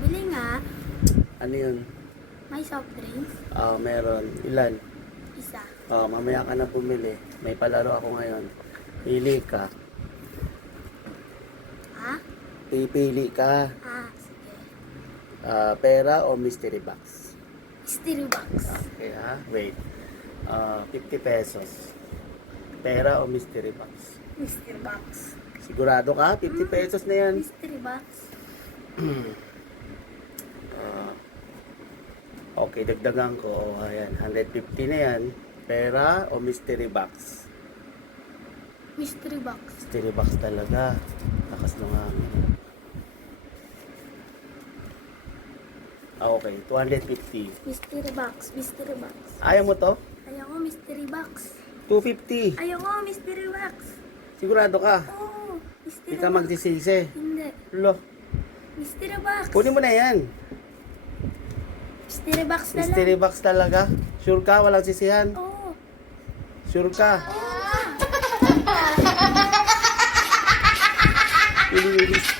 Bili nga. Ano yun? May soft drinks. Meron. Ilan? Isa. Mamaya ka na bumili. May palaro ako ngayon. Pili ka. Ha? Pipili ka. Sige. Pera o mystery box? Mystery box. Okay wait. 50 pesos. Pera o mystery box? Mystery box. Sigurado ka? 50 pesos na yan. Mystery box. Okay, dagdagan ko. Ayan, 150 na yan. Pera o mystery box? Mystery box. Mystery box talaga. Lakas ng hangin. Okay, 250. Mystery box. Mystery box. Ayaw mo to? Ayoko mystery box. 250. Ayoko mystery box. Sigurado ka? Oo. Mystery Hindi ka box. magsisisi. Hindi. Lo, Mystery box. kunin mo na yan. Mystery box na lang. Mystery box talaga. Sure ka? Walang sisihan? Oo. Sure ka? Oo. Bilis.